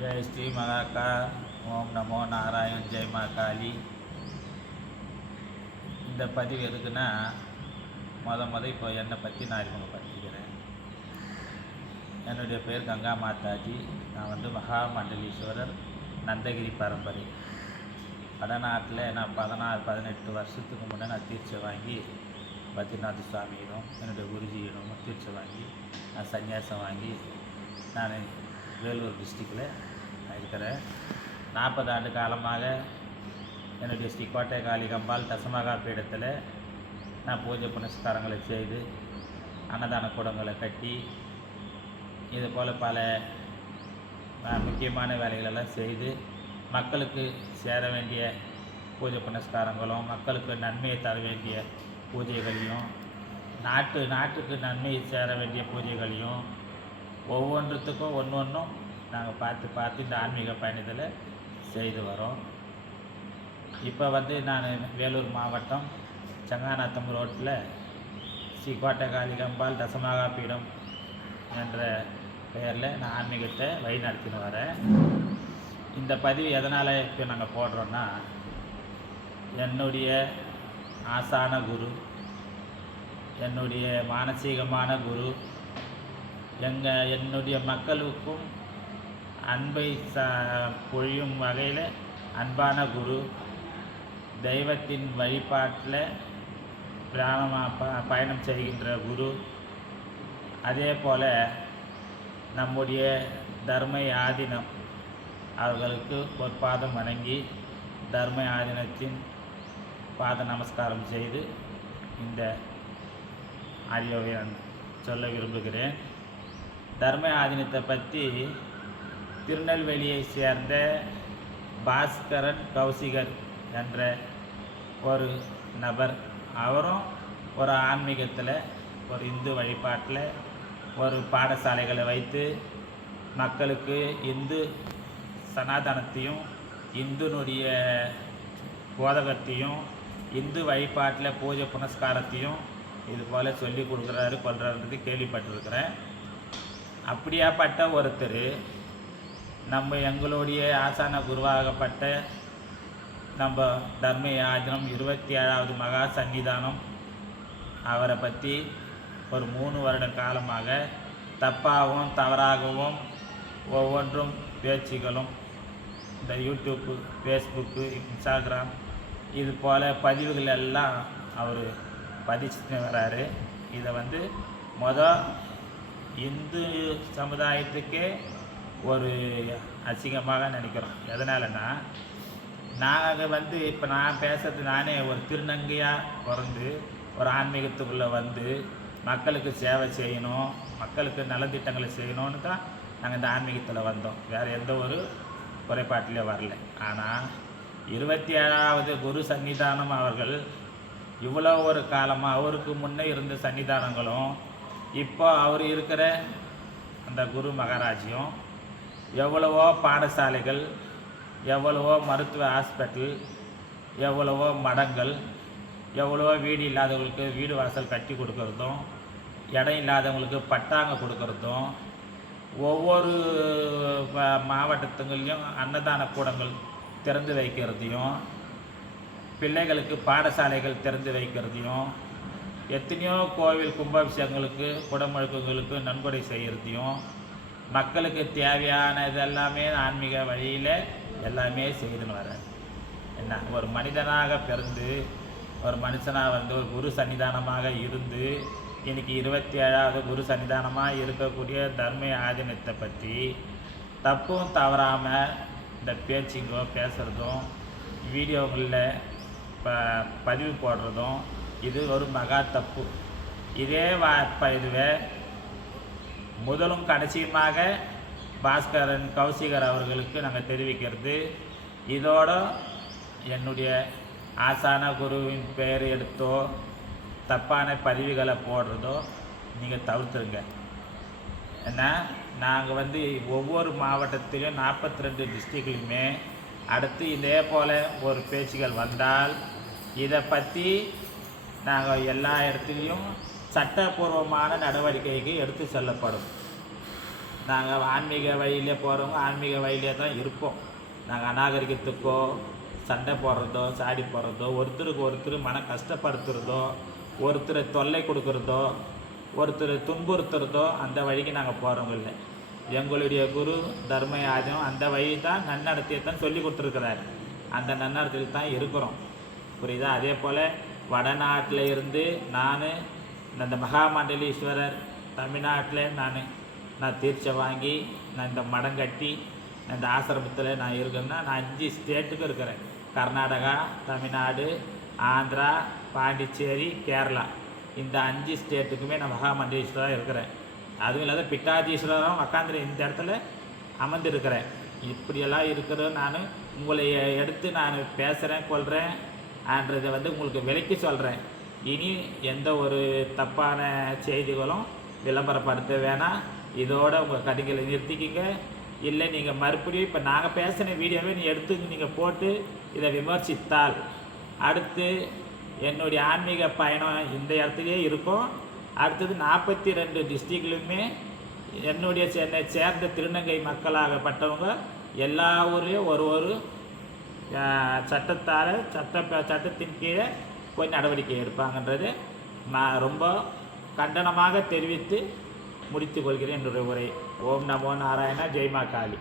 ஜெய் ஸ்ரீ மகாக்கா. ஓம் நமோ நாராயண். ஜெய் மா காளி. இந்த பதிவு எதுக்குன்னா, இப்போ என்னை பற்றி நான் அறிமுகப்படுத்திக்கிறேன். என்னுடைய பேர் கங்கா மாதாஜி. நான் மகா மண்டலீஸ்வரர் நந்தகிரி பரம்பரை. வடநாட்டில் நான் 16-18 வருஷத்துக்கு முன்னே நான் தீட்சை வாங்கி பத்ரிநாத் சுவாமியிடம் என்னுடைய குருஜியிடம் தீட்சை வாங்கி நான் சன்னியாசம் வாங்கி நான் வேலூர் டிஸ்ட்ரிக்டில் இருக்கிறேன். 40 ஆண்டு காலமாக என்னுடைய ஸ்ரீ கோட்டை காளிகம்பாள் தசமகா பீடத்தில் நான் பூஜை புனஸ்காரங்களை செய்து அன்னதான கூடங்களை கட்டி இது போல் பல முக்கியமான வேலைகளெல்லாம் செய்து மக்களுக்கு சேர வேண்டிய பூஜை புனஸ்காரங்களும் மக்களுக்கு நன்மையை தர வேண்டிய பூஜைகளையும் நாட்டுக்கு நன்மையை சேர வேண்டிய பூஜைகளையும் ஒவ்வொன்றுத்துக்கும் ஒன்றும் நாங்கள் பார்த்து இந்த ஆன்மீக பயணத்தில் செய்து வரோம். இப்போ நான் வேலூர் மாவட்டம் சங்காநாத்தம் ரோட்டில் ஸ்ரீ கோட்டை காளிகம்பாள் தசமகா பீடம் என்ற பெயரில் நான் ஆன்மீகத்தை வழி நடத்தின்னு வரேன். இந்த பதிவு எதனால் இப்போ நாங்கள் போடுறோன்னா, என்னுடைய ஆசான குரு, என்னுடைய மானசீகமான குரு, என்னுடைய மக்களுக்கும் அன்பை பொழியும் வகையில் அன்பான குரு, தெய்வத்தின் வழிபாட்டில் பயணம் செய்கின்ற குரு, அதே போல் நம்முடைய தர்ம ஆதீனம் அவர்களுக்கு ஒரு பாதம் வணங்கி தர்ம ஆதீனத்தின் பாத நமஸ்காரம் செய்து இந்த ஆடியோவை நான் சொல்ல விரும்புகிறேன். தர்ம ஆதீனத்தை பற்றி திருநெல்வேலியை சேர்ந்த பாஸ்கரன் கௌசிகர் என்ற ஒரு நபர், அவரும் ஒரு ஆன்மீகத்தில் ஒரு இந்து வழிபாட்டில் ஒரு பாடசாலைகளை வைத்து மக்களுக்கு இந்து சனாதனத்தையும் இந்துனுடைய போதகத்தையும் இந்து வழிபாட்டில் பூஜை புனஸ்காரத்தையும் இது போல் சொல்லி கொள்கிறாருன்றது கேள்விப்பட்டிருக்கிறேன். அப்படியாப்பட்ட ஒருத்தர் எங்களுடைய ஆசான குருவாகப்பட்ட நம்ம தர்ம ஆதீனம் 27வது மகா சன்னிதானம் அவரை பற்றி ஒரு 3 வருட காலமாக தப்பாகவும் தவறாகவும் ஒவ்வொன்றும் பேச்சுகளும் இந்த யூடியூப்பு, ஃபேஸ்புக்கு, இன்ஸ்டாகிராம் இது போல் பதிவுகள் எல்லாம் அவர் பதிச்சுட்டு வர்றாரு. இதை இந்து சமுதாயத்துக்கே ஒரு அசிங்கமாக நினைக்கிறோம். எதனாலன்னா, நாங்கள் இப்போ நான் பேசுறது, நானே ஒரு திருநங்கையாக பிறந்து ஒரு ஆன்மீகத்துக்குள்ளே மக்களுக்கு சேவை செய்யணும், மக்களுக்கு நலத்திட்டங்களை செய்யணும்னு தான் நாங்கள் இந்த ஆன்மீகத்தில் வந்தோம். வேறு எந்த ஒரு குறைபாட்டிலே வரல. ஆனால் 27வது குரு சன்னிதானம் அவர்கள் இவ்வளோ ஒரு காலமாக அவருக்கு முன்னே இருந்த சன்னிதானங்களும் இப்போ அவர் இருக்கிற அந்த குரு மகாராஜியும் எவ்வளவோ பாடசாலைகள், எவ்வளவோ மருத்துவ ஹாஸ்பிட்டல், எவ்வளவோ மடங்கள், எவ்வளவோ வீடு இல்லாதவங்களுக்கு வீடு வாசல் கட்டி கொடுக்கறதும், இடம் இல்லாதவங்களுக்கு பட்டாங்க கொடுக்கறதும், ஒவ்வொரு மாவட்டத்துங்களையும் அன்னதான கூடங்கள் திறந்து வைக்கிறதையும், பிள்ளைகளுக்கு பாடசாலைகள் திறந்து வைக்கிறதையும், எத்தனையோ கோவில் கும்பாபிஷேகங்களுக்கு குடமுழுக்குங்களுக்கு நன்கொடை செய்கிறதையும், மக்களுக்கு தேவையான இதெல்லாமே ஆன்மீக வழியில் எல்லாமே செய்துன்னு வரேன். ஒரு மனிதனாக பிறந்து ஒரு மனுஷனாக ஒரு குரு சன்னிதானமாக இருந்து இன்றைக்கி 27வது குரு சன்னிதானமாக இருக்கக்கூடிய தர்ம ஆதீனத்தை பற்றி தப்பும் தவறாமல் இந்த பேச்சுங்கோ பேசுகிறதும் வீடியோங்களில் பதிவு போடுறதும் இது ஒரு மகா தப்பு. இதே இதுவே முதலும் கடைசியுமாக பாஸ்கரன் கௌசிகர் அவர்களுக்கு நாங்கள் தெரிவிக்கிறது, இதோட என்னுடைய ஆசான குருவின் பெயர் எடுத்தோ தப்பான பதிவுகளை போடுறதோ நீங்கள் தவிர்த்துருங்க. ஏன்னா நாங்கள் ஒவ்வொரு மாவட்டத்திலையும் 42 டிஸ்ட்ரிக்ட்லையுமே அடுத்து இதே போல் ஒரு பேச்சுகள் வந்தால் இதை பற்றி நாங்கள் எல்லா இடத்துலையும் சட்டப்பூர்வமான நடவடிக்கைக்கு எடுத்து செல்லப்படும். நாங்கள் ஆன்மீக வழியிலே போகிறவங்க ஆன்மீக வழியிலே தான் இருப்போம். நாங்கள் அநாகரிகத்துக்கோ சண்டை போடுறதோ சாடி போடுறதோ ஒருத்தருக்கு ஒருத்தர் மன கஷ்டப்படுத்துகிறதோ ஒருத்தரை தொல்லை கொடுக்குறதோ ஒருத்தர் துன்புறுத்துறதோ அந்த வழிக்கு நாங்கள் போகிறவங்க இல்லை. எங்களுடைய குரு தர்மயாஜம் அந்த வழி தான் நன்னடத்தையை தான் சொல்லி கொடுத்துருக்கிறாரு. அந்த நன்னடத்தில் தான் இருக்கிறோம். புரியுதா? அதே போல் வடநாட்டில் இருந்து நான் இந்த மகாமண்டலீஸ்வரர் தமிழ்நாட்டில் நான் தீட்சை வாங்கி நான் இந்த மடம் கட்டி இந்த ஆசிரமத்தில் நான் இருக்கேன்னா நான் 5 ஸ்டேட்டுக்கு இருக்கிறேன். கர்நாடகா, தமிழ்நாடு, ஆந்திரா, பாண்டிச்சேரி, கேரளா. இந்த 5 ஸ்டேட்டுக்குமே நான் மகாமண்டலீஸ்வரராக இருக்கிறேன். அதுவும் இல்லாத பிட்டாதீஸ்வரரும் உக்காந்துரு இந்த இடத்துல அமர்ந்திருக்கிறேன். இப்படியெல்லாம் இருக்கிற நான் உங்களை எடுத்து நான் பேசுகிறேன் கொள்கிறேன் ஆன்றதை உங்களுக்கு விலக்கி சொல்கிறேன். இனி எந்த ஒரு தப்பான செய்திகளும் விளம்பரப்படுத்த வேணாம். இதோட உங்கள் கடிகளை நிறுத்திக்கிங்க. இல்லை நீங்கள் மறுபடியும் இப்போ நாங்கள் பேசின வீடியோவை எடுத்து நீங்கள் போட்டு இதை விமர்சித்தால் அடுத்து என்னுடைய ஆன்மீக பயணம் இந்த இடத்துலையே இருக்கும். அடுத்தது 42 டிஸ்ட்ரிக்ட்லையுமே என்னுடைய சென்னை சேர்ந்த திருநங்கை மக்களாகப்பட்டவங்க எல்லா ஊர்லேயும் ஒரு சட்டத்தின் கீழே போய் நடவடிக்கை எடுப்பாங்கன்றது நான் ரொம்ப கண்டனமாக தெரிவித்து முடித்து கொள்கிறேன் என்னுடைய உரை. ஓம் நமோ நாராயணா, ஜெய் மா காளி.